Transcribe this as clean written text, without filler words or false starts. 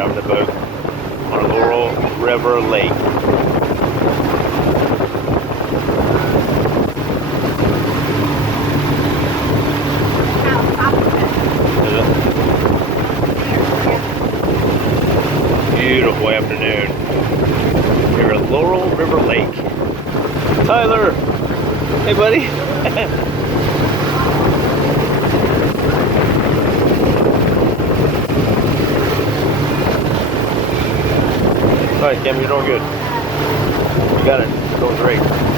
driving the boat on Laurel River Lake. Beautiful afternoon here at Laurel River Lake. Tyler, hey buddy. All right, Kim, you're doing good. You got it. You're doing great.